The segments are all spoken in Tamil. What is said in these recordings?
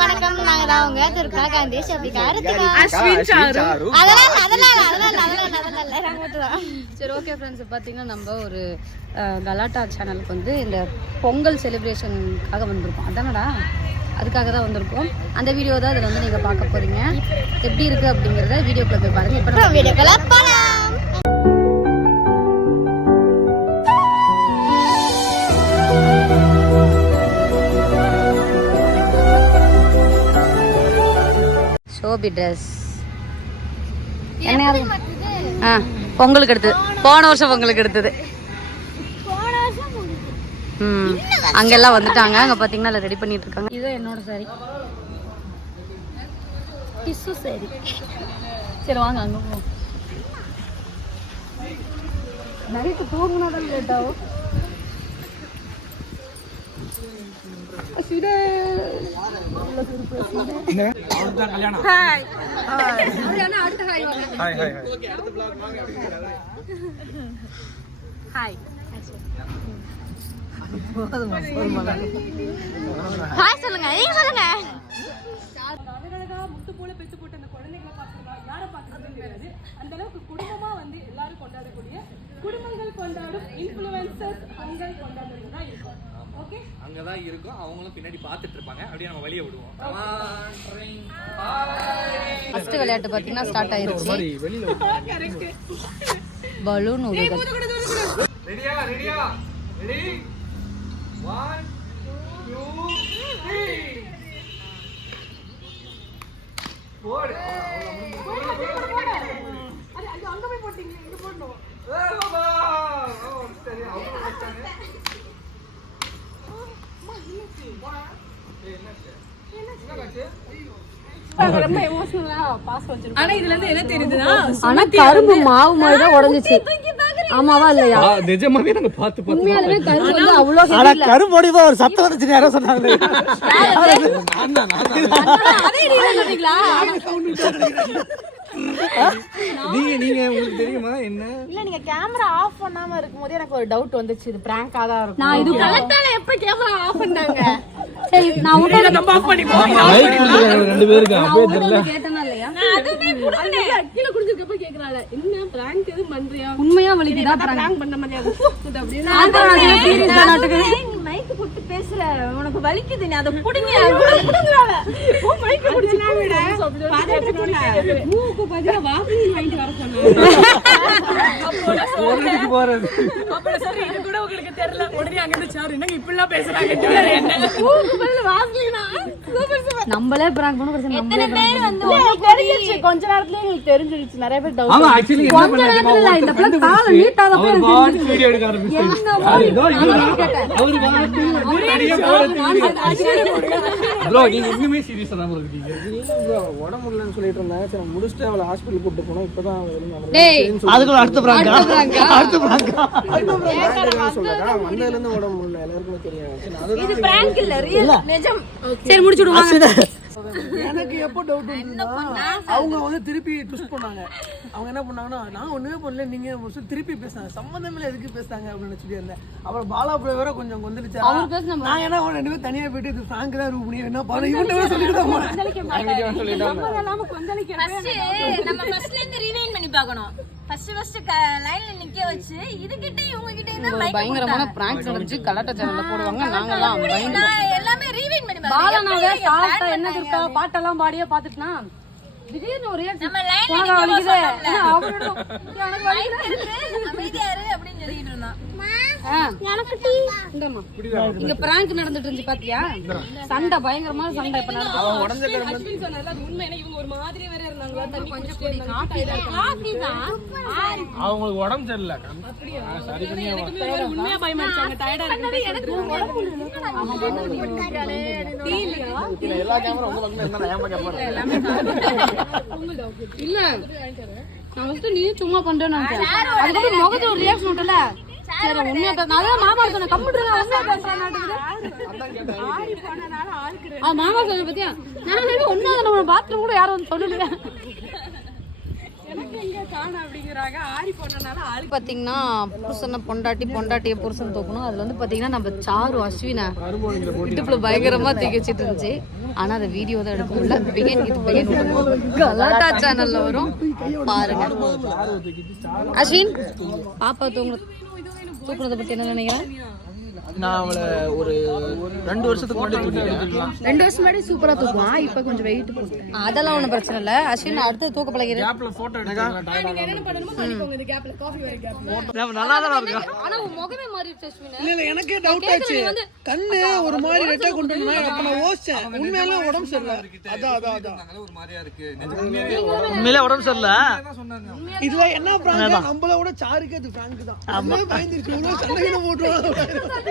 வணக்கம். நாங்க தான் உங்க துர்கா காந்தி ஷபிகா ரித்திகா. அஸ்வின் சாரு. அதெல்லாம் அதெல்லாம் அதெல்லாம் அதெல்லாம் இல்ல, அதெல்லாம் இல்ல, நாங்க மட்டும் தான். சரி ஓகே ஃப்ரெண்ட்ஸ் பார்த்தீங்கன்னா நம்ம ஒரு கலாட்டா சேனலுக்கு வந்து இந்த பொங்கல் செலிப்ரேஷனுக்காக வந்திருக்கோம். அதானடா? அதுக்காக தான் வந்திருக்கோம். அந்த வீடியோ தான் அதில் வந்து நீங்கள் பார்க்க போகிறீங்க எப்படி இருக்குது அப்படிங்கிறத வீடியோக்குள்ள போய் பாருங்கள் இப்போ வீடியோக்குள்ள ஷோபி ட்ரெஸ் என்ன? ஆ பொங்கலுக்கு எடுத்தது போன வருஷம் பொங்கலுக்கு எடுத்தது. ம் அங்கெல்லாம் வந்துட்டாங்க. அங்கே பார்த்தீங்கன்னா அதில் ரெடி பண்ணிட்டு இருக்காங்க. இதுதான் என்னோட சாரி டிஷ்ஷு சரி சரி வாங்க அங்கே போவோம் நைட்டு தூங்கினோட லேட் ஆகும் ஹாய் ஹாய் சொல்லுங்க நீங்க சொல்லுங்க முத்து போல பெற்று போட்டு அந்த குழந்தைகளை பார்த்துருந்தா யாரை தெரியாது அந்த அளவுக்கு குடும்பமா வந்து எல்லாரும் கொண்டாடக்கூடிய குடும்பங்கள் கொண்டாடும் இன்ஃப்ளூயன்சர்ஸ் பொங்கல் கொண்டாடுறது தான் இருக்கும். அங்கதான் இருக்கும். அவங்களும் பின்னாடி பார்த்துட்டு இருப்பாங்க. அப்படியே நம்ம வெளியே விடுவோம். ஃபர்ஸ்ட் விளையாட்டு பார்த்தீங்கன்னா ஸ்டார்ட் ஆயிருச்சு. பலூன் ரெடியா ரெடியா ரெடி ஒன் டூ த்ரீ போடு. அது அது அங்க போய் போட்டீங்க இங்க போடணும். ஆனா இதுல இருந்து என்ன தெரியுதுன்னா ஆனா கரும்பு மாவு மாதிரி தான் உடஞ்சிச்சு. ஆமாவா இல்லையா? நிஜமாவே நாங்க பார்த்து பார்த்து உண்மையாலுமே கரும்பு வந்து அவ்வளோ ஆனா கரும்போடிவா ஒரு சத்தம் வந்துச்சு யாரோ சொன்னாங்க நீங்க நீங்க உங்களுக்கு தெரியுமா என்ன? இல்ல நீங்க கேமரா ஆஃப் பண்ணாம இருக்கும்போது எனக்கு ஒரு டவுட் வந்துச்சு. இது பிராங்கா தான் இருக்கும். நான் இது கரெக்டான எப்ப கேமரா ஆஃப் பண்ணாங்க? சரி நான் உங்களை நம்ம ஆஃப் பண்ணி ரெண்டு பேருக்கு? அப்படியே தெரியல. கேட்டனா இல்லையா? கீழ குடிச்சிருக்கப்ப கேக்குறாங்க. என்ன பிராங்க் எதுவும் பண்றியா? உண்மையா வலிக்குதா பிராங்க் பண்ண மாதிரியா நாட்டுக்கு மைக் போட்டு பேசுற. உனக்கு வலிக்குது நீ அதை புடுங்க மூக்கு பதிலா வாசலின் வாங்கிட்டு வர சொன்னாங்க. போறதுக்கு போறது. அப்புறம் சரி இது கூட உங்களுக்கு தெரியல. உடனே அங்க இருந்து சார் என்னங்க பேசுறாங்க வாசலினா சூப்பர் சூப்பர் நம்மளே பிராங்க் பண்ண பிரச்சனை எத்தனை பேர் வந்து தெரிஞ்சிருச்சு கொஞ்ச நேரத்துலயே எங்களுக்கு தெரிஞ்சிருச்சு. நிறைய பேர் டவுட் ஆமா ஆக்சுவலி கொஞ்ச நேரத்துல இல்ல இந்த பிள்ளை காலை நீட்டாத பாட்டு வீடியோ எடுக்க ஆரம்பிச்சிட்டாரு. அவரு பாட்டு நிறைய ப்ரோ நீங்க இன்னுமே சீரியஸா தான் இருக்கீங்க உடம்பு முடியலன்னு சொல்லிட்டு இருந்தேன். சரி முடிச்சுட்டு அவளை ஹாஸ்பிட்டல் கூட்டு போனோம். இப்பதான். டேய் அதுக்குள்ள அடுத்த பிராங்கா? அடுத்த பிராங்கா? இது பிராங்க் இல்ல ரியல் நிஜம். சரி முடிச்சு விடுவாங்க. எனக்கு எப்போ டவுட் அவங்க வந்து திருப்பி ட்விஸ்ட் பண்ணாங்க. அவங்க என்ன பண்ணாங்கன்னா நான் ஒண்ணுமே பண்ணல நீங்க திருப்பி பேசுனாங்க. சம்மந்தமே இல்லை எதுக்கு பேசுறாங்க அப்படின்னு சொல்லி இருந்தேன் அப்புறம் பாலா பிள்ளை வேற கொஞ்சம் கொந்தளிச்சா நான் என்ன பண்ண ரெண்டு பேரும் தனியா போயிட்டு இது ஃப்ராங்க் தான் ரூபி என்ன பண்ண இவன்ட்ட வேற சொல்லிட்டு தான் போனேன் பார்க்கணும். ஃபர்ஸ்ட் ஃபர்ஸ்ட் லைன்ல நிக்க வச்சு இது கிட்ட இவங்க கிட்ட இருந்தா பயங்கரமான பிராங்க் நடந்துச்சு கலாட்டா சேனல்ல போடுவாங்க. நான் எல்லாமே ரீவைண்ட் பண்ணி பார்க்கணும் சாப்பிட்டா என்ன இருக்கா பாட்டெல்லாம் பாடியே பாத்துட்டுனா திடீர்னு ஒரே நம்ம லைன்ல நிக்க எனக்கு வலிக்குதே? அமைதியா இரு அப்படின்னு சொல்லிட்டு இருந்தான் ஆ. இந்தாம்மா. இங்க பிராங்க் நடந்துட்டு இருந்துச்சு பாத்தியா? சண்டை பயங்கரமான சண்டை இப்ப நடந்துச்சு அஸ்வின் சொன்னார்ல அது உண்மை ஏன்னா இவங்க ஒரு மாதிரி வேற இருந்தாங்களா? தண்ணி குடிச்சிட்டே இருந்தாங்க அவங்களுக்கு உடம்பு சரியில்லை. சரி பண்ணி எனக்குமே ஒரு உண்மையா பயமாயிடுச்சாங்க டயர்டா இருக்கு எல்லா கேமரா உங்க பக்கம் இருந்தா நான் ஏமா கேட்பாரு இல்ல. நான் ஃபர்ஸ்ட் நீ சும்மா பண்றேன்னு அதுக்கப்புறம் முகத்துல ஒரு ரியாக்ஷன் விட்டல சரி உண்மையா பேச அதான் மாமா சொன்ன கம்ப்யூட்டர் உண்மையா பேசுறான் ஆ மாமா சொன்ன பத்தியா? நான் நினைக்கிறேன் ஒன்னாவது நம்ம பாத்ரூம் கூட யாரும் வந்து சொல்லலையா? புருஷனை பொண்டாட்டி பொண்டாட்டியை புருஷன் தூக்கணும். அதில் வந்து பார்த்தீங்கன்னா நம்ம சாரு அஸ்வினை இடுப்புல பயங்கரமா தூக்கி வச்சுட்டு இருந்துச்சு. ஆனா அந்த வீடியோ தான் எடுக்க முடியல. பிகன் இது பிகன் கலாட்டா சேனல்ல வரும். பாருங்க. அஸ்வின் பாப்பா தூங்க தூக்குறத பத்தி என்ன நினைக்கிறேன்? நான் அவளை ஒரு ரெண்டு வருஷத்துக்கு முன்னாடி ரெண்டு வருஷம் முன்னாடி சூப்பரா தூக்குவான். இப்ப கொஞ்சம் வெயிட் போட்டு. அதெல்லாம் ஒண்ணும் பிரச்சனை இல்ல. அஸ்வின் அடுத்து தூக்க பழகிறேன் கேப்ல போட்டோ எடுக்கலாம் என்ன பண்ணணுமோ பண்ணிக்கோங்க. இந்த கேப்ல காஃபி வர கேப்ல நல்லா தான் இருக்கா? ஆனா உன் முகமே மாறிடுச்சு அஸ்வின். இல்ல இல்ல எனக்கே டவுட் ஆச்சு. கண்ணு ஒரு மாதிரி ரெட்டா கொண்டு வந்தேன் அப்ப நான் யோசிச்சேன். உண்மையாலே உடம்பு சரியில்லை. அதான் அதான் அதான். உண்மையிலே உடம்பு சரியில்லை. இதுல என்ன பிராங்க் நம்மள விட சாருக்கு அது பிராங்க் தான். பயந்துருச்சு. சண்டையில போட்டுருவாங்க.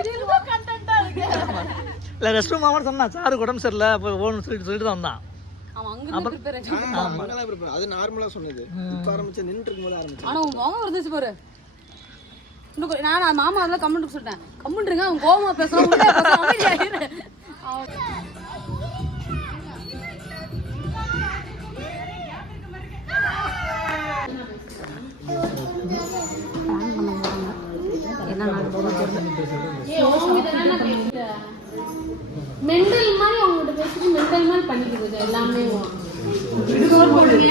இல்ல ரெஸ்ட் ரூம் அவன் சொன்னா சாருக்கு உடம்பு சரியில்லை போய் ஓன்னு சொல்லிட்டு சொல்லிட்டு தான் வந்தான். அவன் அங்க ப்ரிப்பேர் அது நார்மலா சொன்னது. ஆரம்பிச்சு நின்று ஆரம்பிச்சு ஆனா உன் முகம் இருந்துச்சு பாரு. நான் மாமா அதெல்லாம் கமெண்ட் சொல்லிட்டேன் கமெண்ட்ருங்க அவன் கோவமா உன்கிட்ட பேசுறான், எல்லாமே சோறு போடுங்க.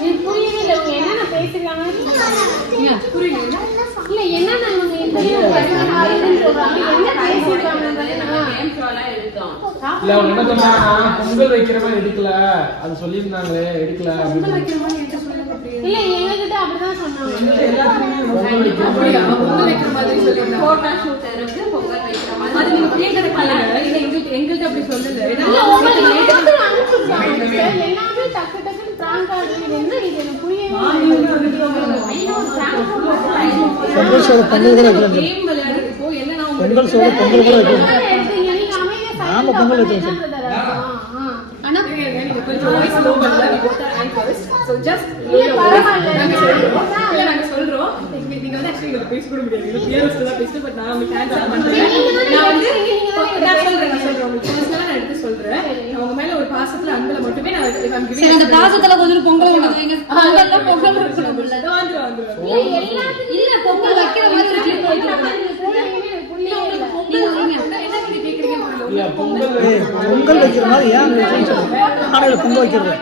எனக்கு புரியவே இல்லை. இவங்க என்னென்ன புரியல. இல்ல என்னென்ன இவங்க பண்ணுறாங்கன்னு சொல்றாங்க. என்ன இல்ல அவங்க என்ன சொன்னாங்கன்னா பொங்கல் வைக்கிற மாதிரி எடுக்கல. அது சொல்லியிருந்தாங்களே எடுக்கல அப்படின்னு. இல்ல எங்ககிட்ட அப்படிதான் சொன்னாங்க. பொங்கல் வைக்கிற பொங்கல் வைக்கிற மாதிரி சொல்லிருந்தேன் போட்டோ ஷூட் இருக்கு பொங்கல் வைக்கிற மாதிரி அது நீங்க பிரியங்கட பண்ணல இல்ல எங்களுக்கு எங்கள்கிட்ட அப்படி சொல்லல. ஏன்னா இல்ல உங்களுக்கு மொத்தத்துல அனுப்பிச்சிருக்காங்க sister. எல்லாமே டக்கு டக்குன்னு prank ஆகுது இது என்ன? இது எனக்கு புரியவே இல்லை. ஐயோ, prank பொங்கல் சோறு பொங்கல் கூட வைக்கலாம் பொங்கல் சோறு பொங்கல் கூட வைக்கலாம் பொங்கல் எடுத்தீங்க. நீங்க அமைதியா ஆமா, பொங்கல் வைக்கலாம் அர்த்தம்? ஆ. ஆனா கொஞ்சம் வாய்ஸ் லோ பண்ணல we both are high voiced. So just இல்ல, பரவாயில்ல. நாங்க சொல்றோம் இல்ல நாங்க சொல்றோம் நீங்க நீங்க வந்து actually எங்களுக்கு பேச கூட முடியாது எங்களுக்கு clearest தான் பேசணும் பட் நான் உங்களுக்கு ஆன்சர் பண்றேன் நான் வந்து நான் சொல்றேன் நான் சொல்றேன் உங்களுக்கு பர்சனலா நான் எடுத்து சொல்றேன் அவங்க மேல ஒரு பாசத்துல அன்புல மட்டுமே நான் if I'm giving சரி அந்த பாசத்துல கொஞ்சம் பொங்கல் வைங்க. பொங்கல்ல பொங்கல் வந்துரும் வந்துரும் இல்ல, பொங்கல் வைக்கிற மாதிரி clip வைக்கணும். நீங்க வைங்க. என்ன நீங்க கேக்குறீங்க இல்ல பொங்கல் பொங்கல் வைக்கிற மாதிரி ஏன் ஆனால் பொங்கல் வைக்கிறது.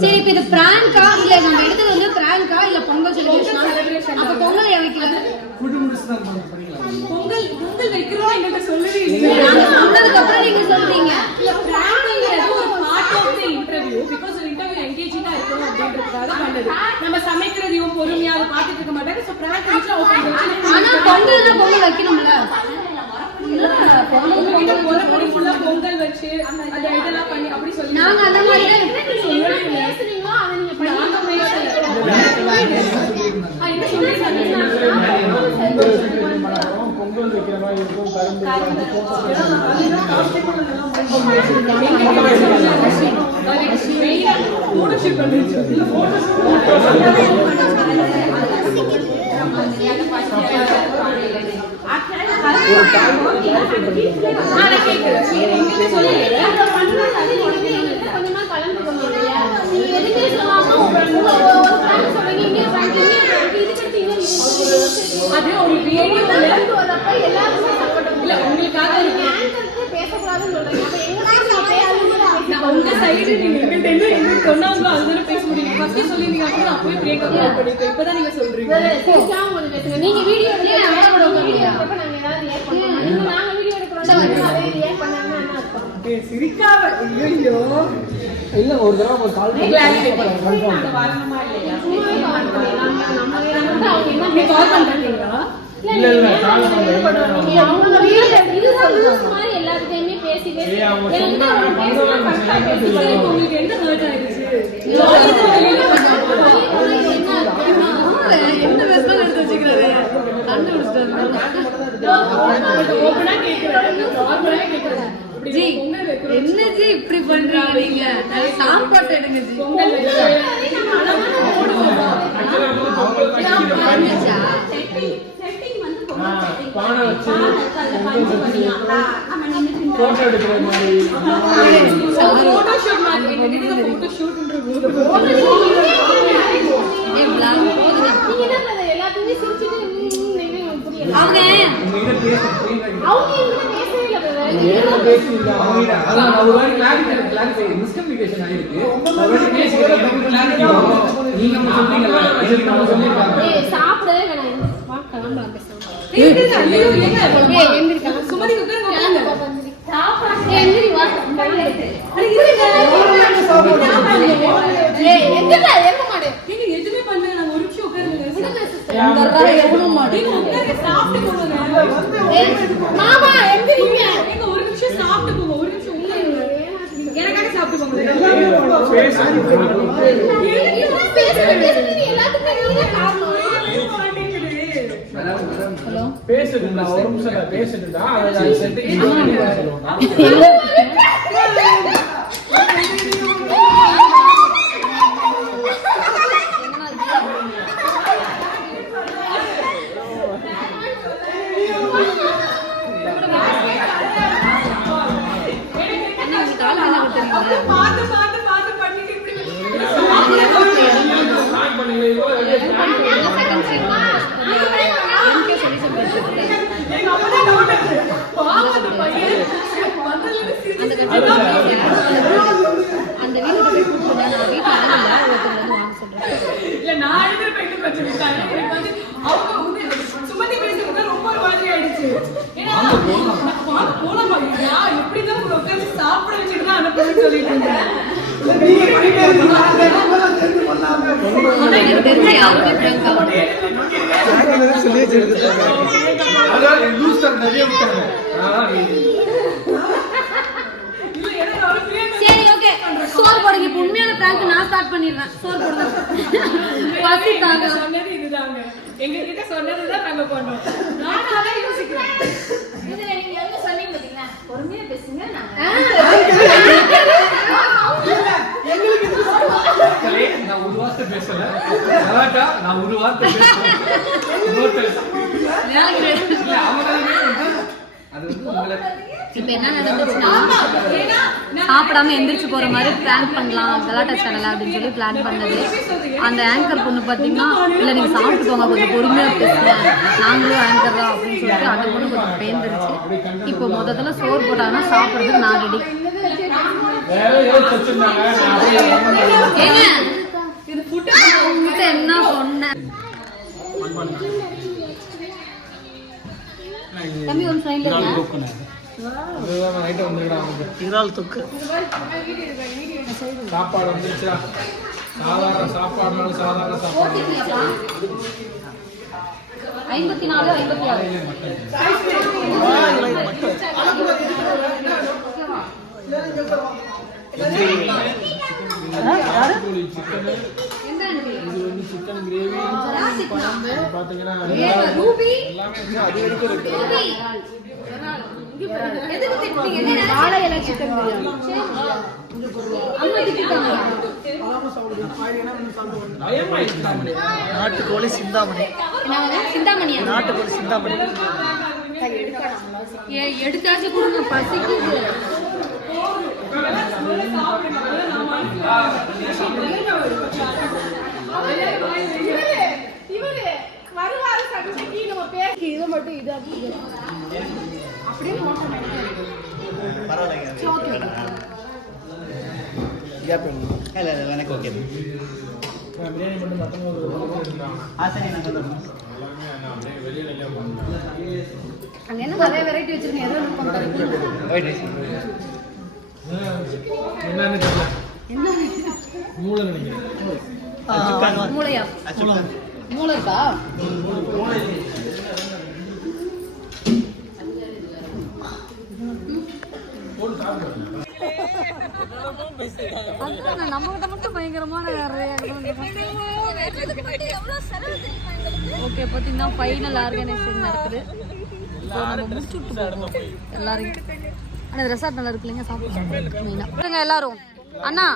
சரி இப்ப இது பிராங்கா இல்ல நம்ம எடுத்தது வந்து பிராங்கா இல்ல பொங்கல் செலிப்ரேஷன் அப்ப பொங்கல் ஏன் பொங்கல் பொங்கல் வைக்கிறோம் என்கிட்ட சொல்லவே இல்லை நாங்க சொன்னதுக்கு அப்புறம் நீங்க சொல்றீங்க. இல்ல பிராங்க்ங்கிறது ஒரு part of the interview because ஒரு இன்டர்வியூ என்கேஜிங்கா இருக்கணும் அப்படின்றதுக்காக பண்ணது. நம்ம சமைக்கிறதையும் பொறுமையா அதை பார்த்துட்டு இருக்க மாட்டாங்க. ஸோ பிராங்க் வச்சு ஓகே ஆனா பொங்கல் தான் பொங்கல் வைக்கணும்ல இல்ல பொங்கல் உங்ககிட்ட போறபடி ஃபுல்லா பொங்கல் வச்சு அந்த இதெல்லாம் பண்ணி அப்படி சொல்லி நாங்க அந்த மாதிரி தான் என்ன பேசுறீங்களோ? அதை நீங்க பண்ணி நாங்க பேசல ஆ, என்ன சொல்றீங்க பொங்கல் வைக்கிற மாதிரி இருக்கும் கரும்பு உங்க சைடு நீங்க எங்கிட்ட இருந்து எங்களுக்கு சொன்னாங்களோ பேச முடியும். ஃபர்ஸ்ட் இப்பதான் நீங்க சொல்றீங்க. பேசுங்க. நீங்க வீடியோ வீடியோ எடுக்கிறப்ப நாங்க வீடியோ எடுக்கிறோம் சிரிக்காம ஐயோ இல்ல ஒரு தடவை ஒரு கால் பண்ணி வரணுமா இல்லையா நம்ம நம்ம கால் பண்றீங்களா இல்ல இல்ல கால் பண்ணல நீங்க அவங்க வீடியோ இதுதான் லூஸ் மாதிரி எல்லாத்துலயுமே பேசி பேசி ஏய், அவங்க எல்லாம் சொன்னாங்க, பேசினா பொங்கல் first ஆ பேசி சரி, உங்களுக்கு என்ன ஹர்ட் ஆயிடுச்சு என்ன பேசணும் எடுத்து வச்சுக்கிறாரு கண்டுபிடிச்சிட்டாரு ஓப்பனா கேக்குறேன் நார்மலா கேக்குறேன் இப்படி ஜி என்ன ஜி இப்படி பண்றீங்க நீங்க சாப்பாட்டு எடுங்க ஜி பொங்கல் போட்டோ எடுக்கிற மாதிரி போட்டோ ஷூட் மாதிரி போட்டோ அவங்க சாப்பிடவே வேணாம். கிளம்பலாம் எந்திரிக்கலாம் சுமதி உட்காருங்க பேசிட்டு இருந்தா, ஒரு நிமிஷம் நான் அந்த வீட்டுக்கு போய் நான் வீட்டில் இல்லை ஒருத்தர் வந்து வாங்க சொல்கிறேன் இல்ல நான் எடுக்கிற பெயிண்ட் பிரச்சனை எனக்கு வந்து அவங்க வந்து சுமதி பேசுறது ரொம்ப ஒரு மாதிரி ஆயிடுச்சு. ஏன்னா போலாம். பாருங்க எப்படி தான் உங்களை உட்காந்து சாப்பிட வச்சுட்டு தான் அனுப்புறேன்னு சொல்லிட்டு இருந்தேன். எனக்கு தெரிஞ்சு யாருமே பிரியங்கா அதான் loose தான் நிறைய விட்டாங்க. அதான் நீ- இல்ல எனக்கு அவரு பிரியங்கா சரி ஓகே சோறு போடுங்க இப்போ உண்மையான பிராங்க் நான் ஸ்டார்ட் பண்ணிடுறேன். சோறு போடுங்க பசி நீங்க தாங்க. சொன்னது இதுதாங்க. எங்க கிட்ட சொன்னதுதான் நாங்க பண்ணோம். நானும் அதான் யோசிக்கிறேன். இதுல நீங்க என்ன சொன்னீங்க பாத்தீங்களா? பொறுமையா பேசுங்க நான் மக்களே, நான் ஒரு வார்த்தை பேசல. நான் ஒரு வார்த்தை பேசல அது வந்து உங்களை இப்போ என்ன நடந்துச்சுன்னா சாப்பிடாம எந்திரிச்சு போற மாதிரி பிளான் பண்ணலாம். கலாட்டா சேனல் அப்படின்னு சொல்லி பிளான் பண்ணது. அந்த ஆங்கர் பொண்ணு பார்த்தீங்கன்னா இல்லை நீங்க சாப்பிட்டு போங்க கொஞ்சம் பொறுமையா பேசுங்க. நாங்களும் ஆங்கர் தான் அப்படின்னு சொல்லிட்டு அந்த பொண்ணு கொஞ்சம் பயந்துருச்சு. இப்போ மொத்தத்துல சோறு போட்டாங்கன்னா சாப்பிட்றதுக்கு நான் ரெடி என்ன சொன்னேன் தம்பி ஒரு சைட்ல இறால் தொக்கு. சாப்பாடு வந்துருச்சா? சாதாரண சாப்பாடுனாலும் சாதாரண சாப்பாடு. ஐம்பத்தி நாலு ஐம்பத்தி ஆறு. சிக்கனு. இது வந்து சிக்கன் கிரேவி. பாத்தீங்கன்னா ரூபி? எல்லாமே. அது வரைக்கும் இருக்கு வாழை இலை சிக்கன் பயமாயிடுச்சு நாட்டுக்கோழி சிந்தாமணி. நாட்டுக்கோழி சிந்தாமணி. ஏ எடுத்தாச்சு கொடுங்க பசிக்குது. இவரு வருவாரு சட்டைக்கு நம்ம பேசி இதை மட்டும் இது. மட்டன் ஒரு ஒரு இருந்தாங்க எல்லாமே வெளியில எல்லாம் உட்கார்ந்தாங்க. அங்க என்ன நிறைய வெரைட்டி வச்சிருக்கீங்க? ஏதோ ஒண்ணு பண்றீங்க. என்னன்னு தெரியல. மூளை நினைக்கிறேன். மூளையா? மூளை. இருக்கா நம்ம கிட்ட மட்டும் பயங்கரமான ஓகே பார்த்தீங்கன்னா. ஃபைனல் ஆர்கனைசேஷன் நடக்குது. நம்ம முடிச்சுட்டு போவோம். எல்லாரையும். ஆனால் ரெசார்ட் நல்லா இருக்கு இல்லைங்க? சாப்பிடுங்க. மெயினாக எல்லாரும். அண்ணா.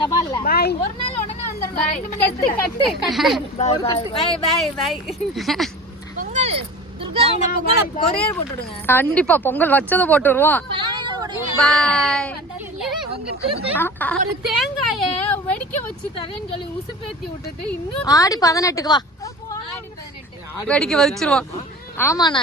தபால்ல. ஒரு நாள் உடனே வந்துடணும். கட்டு கட்டு கட்டு. Bye bye bye Pongal. கண்டிப்பா பொங்கல் வச்சதை போட்டு வருவோம் பாய். ஒரு தேங்காய வெடிக்க வச்சு தரேன்னு சொல்லி உசுப்பேத்தி விட்டுட்டு இன்னும் ஆடி பதினெட்டுக்கு வா. வெடிக்க வச்சிருவோம். ஆமாண்ணா.